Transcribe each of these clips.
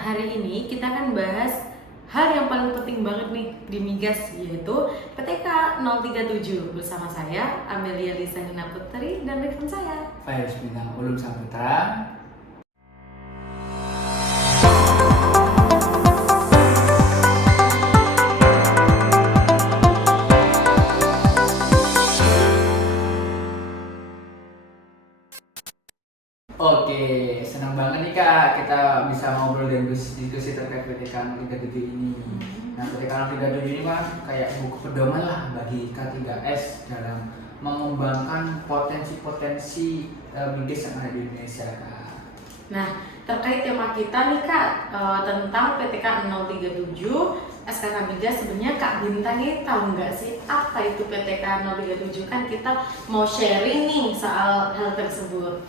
hari ini kita akan bahas hal yang paling penting banget nih di Migas, yaitu PTK 037 bersama saya Amelia Lisanina Putri dan rekan saya Faiz Bintang Ulum Saputra. Oke, senang banget nih Kak kita bisa ngobrol dan diskusi terkait PTK 037 ini. Nah, PTK 037 ini kan kayak buku pedoman lah bagi K3S dalam mengembangkan potensi-potensi Migas yang ada di Indonesia Kak. Nah, terkait tema kita nih Kak, tentang PTK 037 SKK Migas, sebenarnya Kak Bintang ini tahu nggak sih apa itu PTK 037? Kan kita mau sharing nih soal hal tersebut.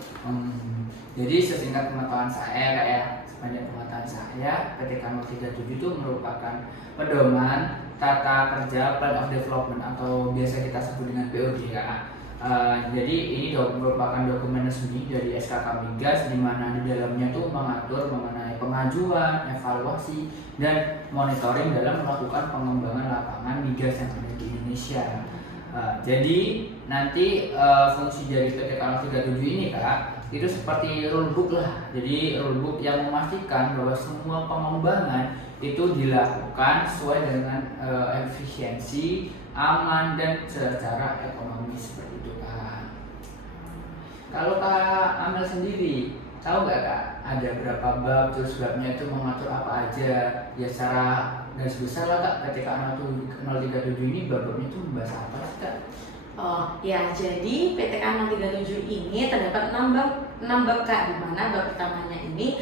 Jadi sesingkat pengetahuan saya Kak ya, sepanjang pengetahuan saya, PTK 037 itu merupakan pedoman tata kerja Plan of Development atau biasa kita sebut dengan POD Kak. Jadi ini merupakan dokumen resmi dari SKK Migas di mana di dalamnya tuh mengatur mengenai pengajuan, evaluasi, dan monitoring dalam melakukan pengembangan lapangan migas yang ada di Indonesia. Jadi nanti fungsi dari PTK 037 ini Kak itu seperti rulebook lah. Jadi rulebook yang memastikan bahwa semua pengembangan itu dilakukan sesuai dengan efisiensi, aman, dan secara ekonomi seperti itu Kak. Kalau Kak Amel sendiri tahu nggak Kak ada berapa bab, terus babnya itu mengatur apa aja? Ya secara garis besar lah Kak, PTK 037 ini bab-babnya itu membahas apa sih Kak? Oh ya, jadi PTK 037 ini terdapat 6 bab Kak, di mana bab pertamanya ini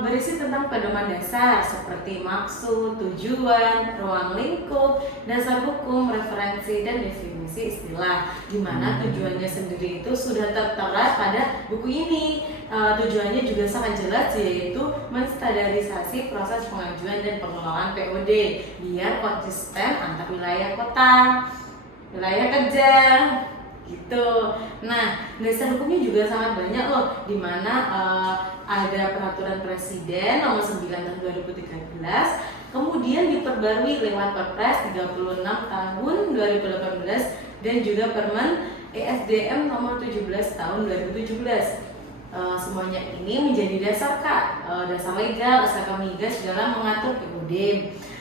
berisi tentang pedoman dasar seperti maksud, tujuan, ruang lingkup, dasar hukum, referensi, dan definisi istilah. Di mana tujuannya sendiri itu sudah tertera pada buku ini. Tujuannya juga sangat jelas, yaitu menstandarisasi proses pengajuan dan pengelolaan POD biar konsisten antar wilayah kota, wilayah kerja gitu. Nah, dasar hukumnya juga sangat banyak loh, di mana ada peraturan presiden nomor 9 tahun 2013, kemudian diperbarui lewat Perpres 36 tahun 2018 dan juga Permen ESDM nomor 17 tahun 2017. Semuanya ini menjadi dasar Kak, dasar legal SKK Migas dalam mengatur POD.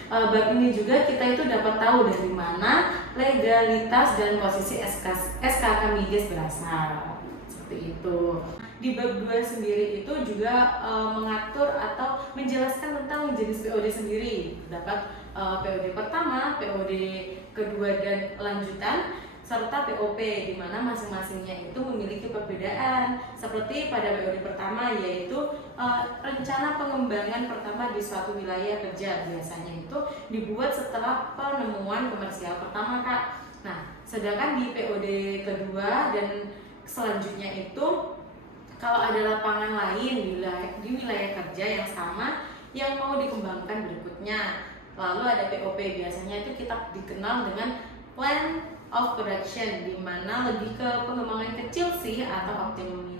Bab ini juga kita itu dapat tahu dari mana legalitas dan posisi SKK Migas berasal, seperti itu. Di bab 2 sendiri itu juga mengatur atau menjelaskan tentang jenis POD sendiri. Dapat POD pertama, POD kedua dan lanjutan, serta POP, di mana masing-masingnya itu memiliki perbedaan. Seperti pada POD pertama, yaitu rencana pengembangan pertama di suatu wilayah kerja, biasanya itu dibuat setelah penemuan komersial pertama Kak. Nah, sedangkan di POD kedua dan selanjutnya itu, kalau ada lapangan lain di wilayah kerja yang sama yang mau dikembangkan berikutnya. Lalu ada POP, biasanya itu kita dikenal dengan Plan of Production, di mana lebih ke pengembangan kecil sih atau optimally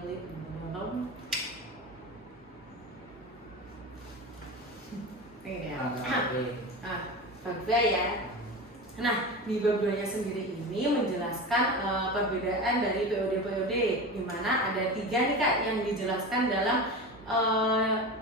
ya. Nah, di bab 2-nya sendiri ini menjelaskan perbedaan dari POD-POD, di mana ada 3 nih Kak yang dijelaskan dalam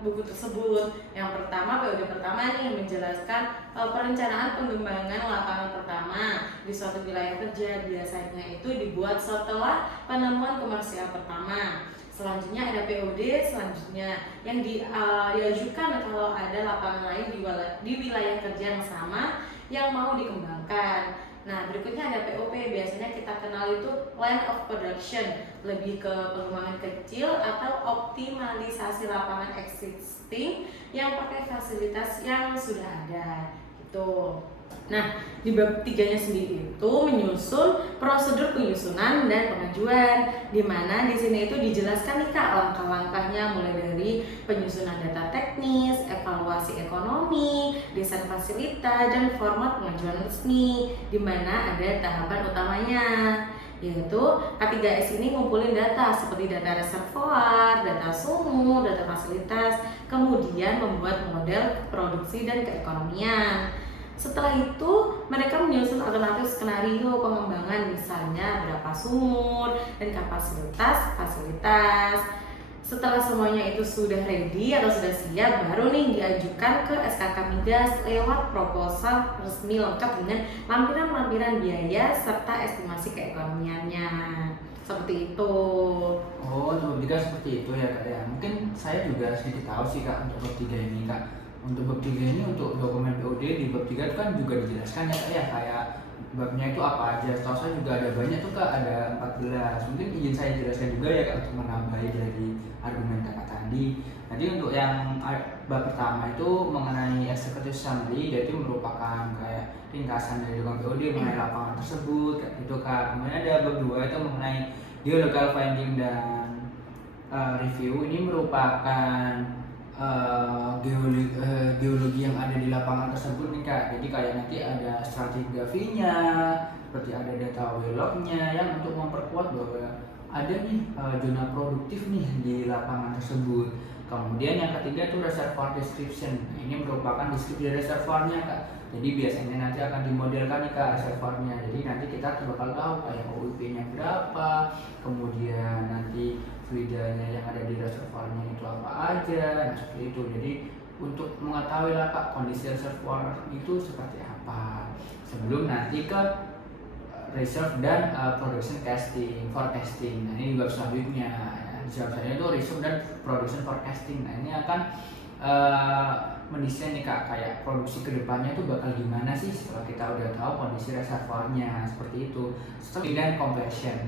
buku tersebut. Yang pertama, POD pertama nih yang menjelaskan perencanaan pengembangan lapangan pertama di suatu wilayah kerja, biasanya itu dibuat setelah penemuan komersial pertama. Selanjutnya ada POD selanjutnya yang diajukan kalau ada lapangan lain di wilayah kerja yang sama yang mau dikembangkan. Nah, berikutnya ada POP, biasanya kita kenal itu Plan of Production, lebih ke pengembangan kecil atau optimalisasi lapangan existing yang pakai fasilitas yang sudah ada gitu. Nah, di bab 3-nya sendiri itu menyusun prosedur penyusunan dan pengajuan, di mana di sini itu dijelaskan nih Kak langkah-langkahnya, mulai dari penyusunan data teknis, evaluasi ekonomi, desain fasilitas, dan format pengajuan resmi, di mana ada tahapan utamanya. Yaitu K3S ini ngumpulin data seperti data reservoir, data sumur, data fasilitas, kemudian membuat model produksi dan keekonomian. Setelah itu mereka menyusun alternatif skenario pengembangan, misalnya berapa sumur dan kapasitas fasilitas. Setelah semuanya itu sudah ready atau sudah siap, baru nih diajukan ke SKK Migas lewat proposal resmi lengkap dengan lampiran-lampiran biaya serta estimasi keekonomiannya. Seperti itu. Oh, untuk bab 3 seperti itu ya Kak ya. Mungkin saya juga sedikit tahu sih Kak untuk bab 3 ini Kak. Untuk bab 3 ini untuk dokumen POD di bab 3 itu kan juga dijelaskan ya Kak ya, kayak babnya itu apa aja. Setahu saya juga ada banyak tuh Kak, ada 14. Mungkin izin saya jelaskan juga ya Kak untuk menambahi dari argumen Kakak tadi. Jadi untuk yang bab pertama itu mengenai executive summary, yaitu merupakan kayak ringkasan dari dokumen POD mengenai lapangan tersebut gitu Kak. Kemudian ada bab 2 itu mengenai geological finding dan review. Ini merupakan geologi yang ada di lapangan tersebut nih Kak. Jadi kayak nanti ada stratigraphy-nya, seperti ada data well-log-nya yang untuk memperkuat bahwa ada nih zona produktif nih di lapangan tersebut. Kemudian yang ketiga itu reservoir description. Nah, ini merupakan deskripsi reservoirnya Kak. Jadi biasanya nanti akan dimodelkan nih Kak reservoirnya. Jadi nanti kita bakal tahu kayak OIP-nya berapa, kemudian nanti fluidanya yang ada di reservoirnya itu apa aja, nah seperti itu. Jadi untuk mengetahui lah Kak kondisi reservoir itu seperti apa sebelum nanti ke reserve dan production testing, forecasting. Nah ini juga selanjutnya. Selanjutnya itu reserve dan production forecasting. Nah ini akan mendesain nih Kak kayak produksi kedepannya itu bakal gimana sih setelah kita udah tahu kondisi reservoirnya seperti itu. Drilling dan completion.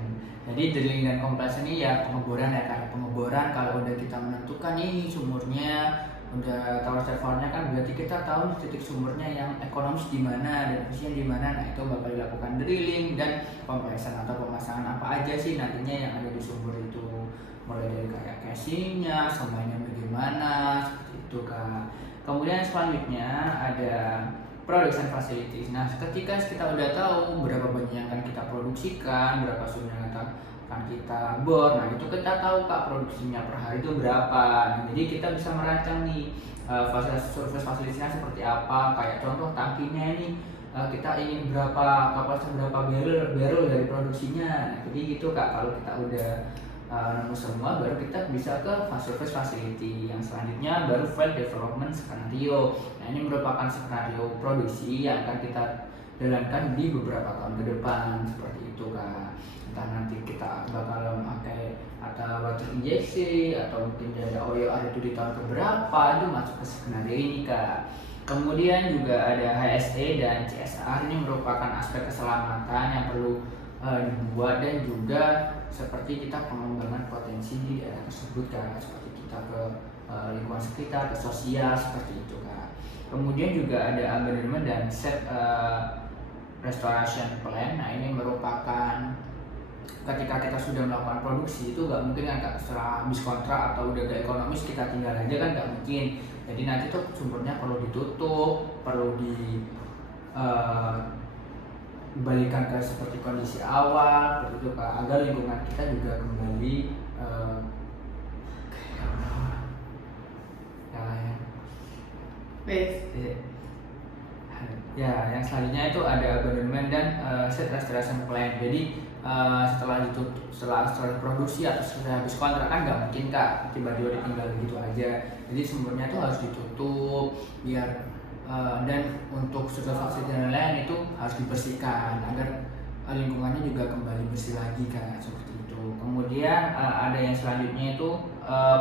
Jadi drilling dan completion ini ya pengeboran ya Kak. Pengeboran kalau udah kita menentukan nih sumurnya, udah tahu reservoirnya kan berarti kita tahu titik sumbernya yang ekonomis di mana dan efisien di mana. Nah itu bakal dilakukan drilling dan completion atau pemasangan apa aja sih nantinya yang ada di sumber itu, mulai dari kayak casingnya, semuanya bagaimana seperti itu Kak. Kemudian selanjutnya ada production facilities. Nah ketika kita udah tahu berapa banyak yang akan kita produksikan, berapa sumber yang akan kita bor, nah itu kita tahu Kak produksinya per hari itu berapa. Nah, jadi kita bisa merancang nih fasilitas fasilitasnya seperti apa. Kayak contoh tangkinya ini kita ingin berapa kapasitas berapa barrel dari produksinya. Nah, jadi gitu Kak kalau kita udah nemu semua baru kita bisa ke surface facility. Yang selanjutnya baru file development skenario. Nah ini merupakan skenario produksi yang akan kita jalankan di beberapa tahun ke depan seperti itu Kak. Entah nanti kita bakal memakai atau water injeksi atau mungkin dari OER itu di tahun keberapa, itu masuk ke skenario ini Kak. Kemudian juga ada HSE dan CSR. Ini merupakan aspek keselamatan yang perlu dibuat dan juga seperti kita pengembangan potensi di daerah tersebut Kak, seperti kita ke lingkungan sekitar, ke sosial seperti itu Kak. Kemudian juga ada abandonment dan set restoration plan. Nah ini merupakan ketika kita sudah melakukan produksi itu nggak mungkin kan Kak setelah habis kontrak atau udah gak ekonomis kita tinggal aja kan nggak mungkin. Jadi nanti tuh sumbernya perlu ditutup, perlu dibalikan ke seperti kondisi awal seperti itu Kak, agar lingkungan kita juga kembali ya yang selanjutnya itu ada abandonment dan set restoration plan. Jadi setelah produksi atau setelah habis kontrak kan nggak mungkin Kak tiba-tiba ditinggal gitu aja. Jadi sumbernya tuh harus ditutup biar dan untuk fasilitas dan lain itu harus dibersihkan agar lingkungannya juga kembali bersih lagi Kak, seperti itu. Kemudian ada yang selanjutnya itu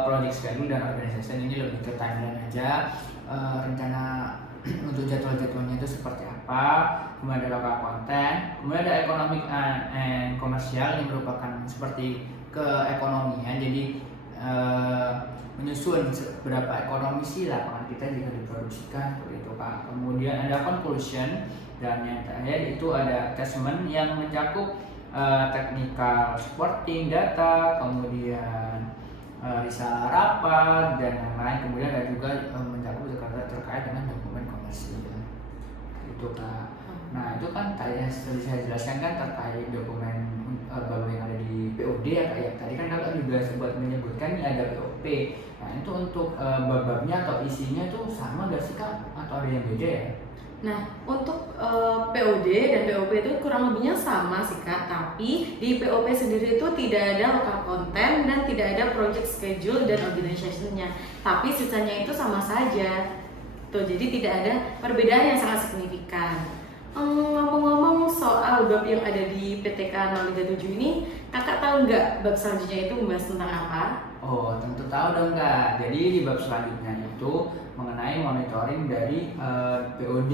project schedule dan organization. Ini lebih ke timeline aja, rencana untuk jadwal-jadwalnya itu seperti apa. Kemudian ada local content, kemudian ada economic and commercial yang merupakan seperti keekonomian. Jadi menyusun berapa ekonomi sih lapangan kita jika diproduksikan seperti itu Pak. Kemudian ada conclusion dan yang terakhir itu ada assessment yang mencakup technical supporting data, kemudian risalah rapat dan lain-lain. Kemudian ada juga mencakup terkait dengan dokumen komersial itu Kak. Nah itu kan tadi yang sudah saya jelaskan kan terkait dokumen bab yang ada di POD ya kak ya. Tadi kan kakak juga sempat menyebutkan ini ada POP. Nah itu untuk bab-babnya atau isinya itu sama gak sih kak? Atau ada yang beda ya? Nah, untuk POD dan POP itu kurang lebihnya sama sih Kak, tapi di POP sendiri itu tidak ada lokal konten dan tidak ada project schedule dan organization-nya. Tapi sisanya itu sama saja. Tuh, jadi tidak ada perbedaan yang sangat signifikan. Ngomong-ngomong soal bab yang ada di PTK 037 ini, Kakak tahu nggak bab selanjutnya itu membahas tentang apa? Oh, tentu tahu dong kak. Jadi di bab selanjutnya itu mengenai monitoring dari POD.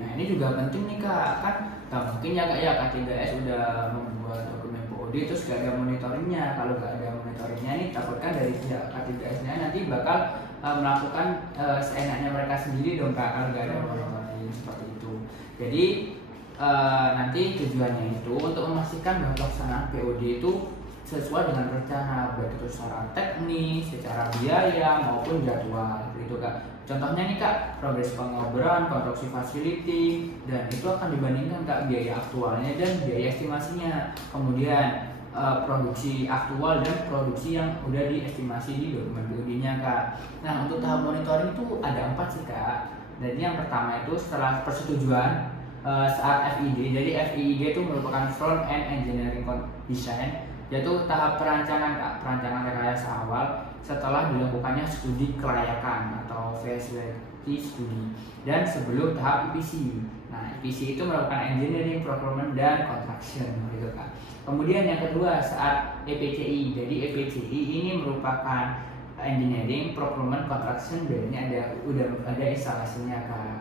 Nah ini juga penting nih kak. Kan nggak mungkin ya kak ya K3S udah membuat dokumen POD terus gak ada monitoringnya. Kalau gak ada monitoringnya nih takutkan dari pihak K3S-nya nanti bakal melakukan seenaknya mereka sendiri dong kak kalau gak ada monitoring seperti itu. Jadi nanti tujuannya itu untuk memastikan bahwa pelaksanaan POD itu sesuai dengan rencana, baik itu secara teknis, secara biaya maupun jadwal gitu kak. Contohnya nih kak, progres pengobaran, konstruksi facility, dan itu akan dibandingkan kak biaya aktualnya dan biaya estimasinya. Kemudian produksi aktual dan produksi yang udah diestimasi di dokumen POD-nya kak. Nah untuk tahap monitoring itu ada 4 sih kak. Jadi yang pertama itu setelah persetujuan saat FID. Jadi FID itu merupakan front end engineering design, yaitu tahap perancangan kak, perancangan rekayasa awal setelah dilakukannya studi kelayakan atau feasibility study dan sebelum tahap EPC. Nah EPC itu merupakan engineering, procurement, dan construction gitu kak. Kemudian yang kedua saat EPCI. Jadi EPCI ini merupakan engineering, procurement, construction, dan ini udah ada instalasinya kak.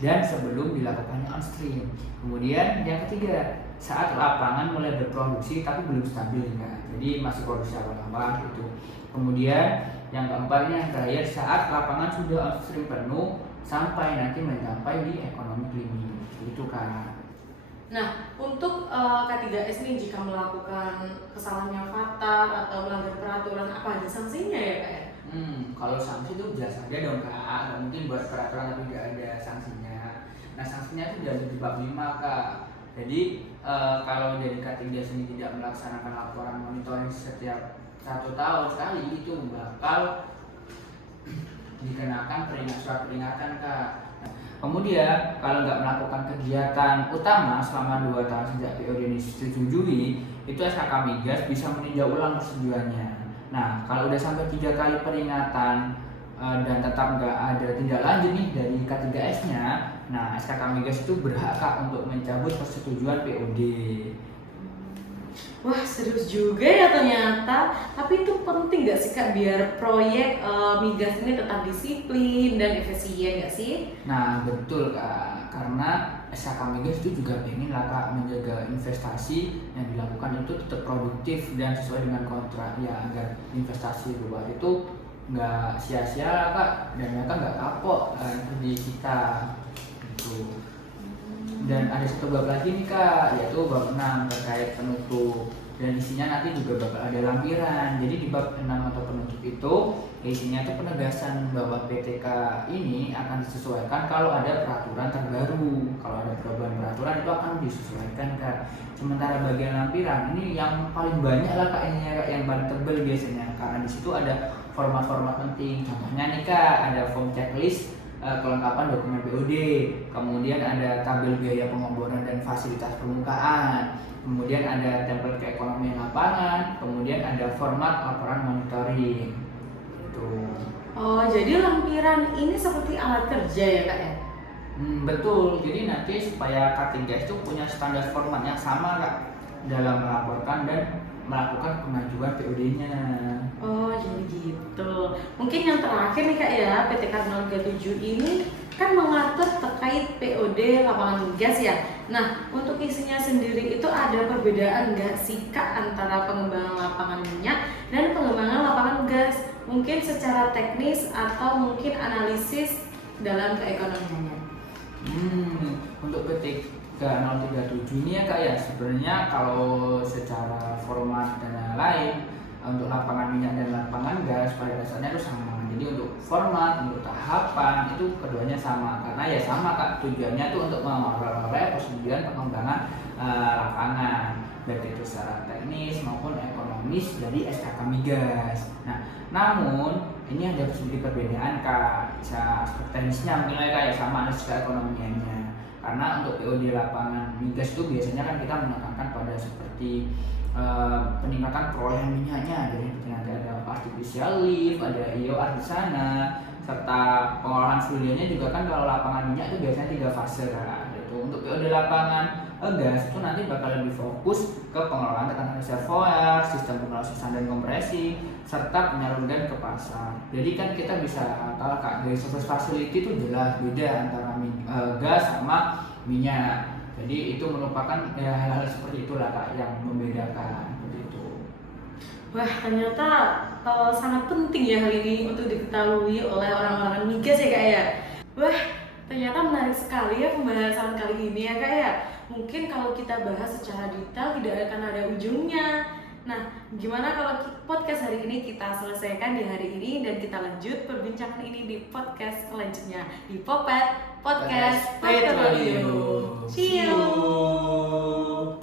Dan sebelum dilakukannya on stream. Kemudian yang ketiga saat lapangan mulai berproduksi tapi belum stabil kan, jadi masih produksi awal-awal gitu. Kemudian yang keempatnya yang terakhir saat lapangan sudah on stream penuh sampai nanti mencapai di economic limit gitu kan. Nah, untuk K3S ini jika melakukan kesalahan yang fatal atau melanggar peraturan, apa ada sanksinya ya Kak? Kalau sanksi itu biasa aja dong kak, nggak mungkin buat peraturan tapi nggak ada sanksinya. Nah sanksinya itu dari bab 5 kak. Jadi kalau dari K3S ini tidak melaksanakan laporan monitoring setiap 1 tahun sekali itu bakal dikenakan surat peringatan kak. Kemudian kalau nggak melakukan kegiatan utama selama 2 tahun sejak POD ini disetujui, itu SKK Migas bisa meninjau ulang persetujuannya. Nah kalau udah sampai 3 kali peringatan dan tetap nggak ada tindak lanjut nih dari K3S-nya, nah SKK Migas itu berhak kak untuk mencabut persetujuan POD. Wah serius juga ya ternyata. Tapi itu penting gak sih Kak biar proyek migas ini tetap disiplin dan efisien gak sih? Nah betul kak, karena SKK Migas itu juga ingin lah kak menjaga investasi yang dilakukan itu tetap produktif dan sesuai dengan kontrak ya, agar investasi luar itu nggak sia-sia kak dan mereka nggak kapok di kita gitu. Dan ada satu bab lagi nih kak, yaitu bab 6 terkait penutup, dan isinya nanti juga bakal ada lampiran. Jadi di bab 6 atau penutup itu isinya itu penegasan bahwa PTK ini akan disesuaikan kalau ada peraturan terbaru. Kalau ada perubahan peraturan itu akan disesuaikan kak. Sementara bagian lampiran ini yang paling banyak lah kak, ini kak, yang paling tebal biasanya, karena di situ ada format-format penting. Contohnya nih kak, ada form checklist kelengkapan dokumen POD, kemudian ada tabel biaya pengeboran dan fasilitas permukaan, kemudian ada template keekonomian lapangan, kemudian ada format laporan monitoring. Gitu. Oh jadi lampiran ini seperti alat kerja ya Kak ya? Betul, jadi nanti supaya K3S itu punya standar format yang sama kak dalam melaporkan dan melakukan pengajuan POD-nya. Oh jadi gitu. Mungkin yang terakhir nih Kak ya, PTK 037 ini kan mengatur terkait POD lapangan gas ya. Nah untuk isinya sendiri itu ada perbedaan nggak sih Kak antara pengembangan lapangan minyak dan pengembangan lapangan gas? Mungkin secara teknis atau mungkin analisis dalam keekonomiannya. Untuk PTK 037 ini ya kak ya, sebenarnya kalau secara format dan lain untuk lapangan minyak dan lapangan gas pada dasarnya itu sama. Jadi untuk format, untuk tahapan itu keduanya sama, karena ya sama kak, tujuannya itu untuk memperoleh persetujuan pengembangan lapangan. baik itu secara teknis maupun ekonomis dari SKK Migas. Nah, namun ini ada sedikit perbedaan Kak, bisa aspek teknisnya mungkin kayak sama aspek ekonomiannya. Karena untuk POD lapangan migas itu biasanya kan kita menekankan pada seperti peningkatan perolehan minyaknya, jadi nanti ada artificial lift, ada EOR di sana, serta pengolahan sudahnya juga kan. Kalau lapangan minyak itu biasanya 3 fase kan. Gitu. Untuk POD lapangan gas itu nanti bakal lebih fokus ke pengelolaan tekanan reservoir, sistem pengolahan dan kompresi, serta penyaluran ke pasar. Jadi kan kita bisa tahu Kak, dari surface facility itu jelas beda antara gas sama minyak. Jadi itu merupakan hal-hal seperti itulah Kak yang membedakan begitu. Wah, ternyata sangat penting ya hal ini untuk diketahui oleh orang-orang migas ya Kak ya. Wah, ternyata menarik sekali ya pembahasan kali ini ya Kak ya. Mungkin kalau kita bahas secara detail tidak akan ada ujungnya. Nah, gimana kalau podcast hari ini kita selesaikan di hari ini dan kita lanjut perbincangan ini di podcast selanjutnya di Popet Podcast Petroleum. See you.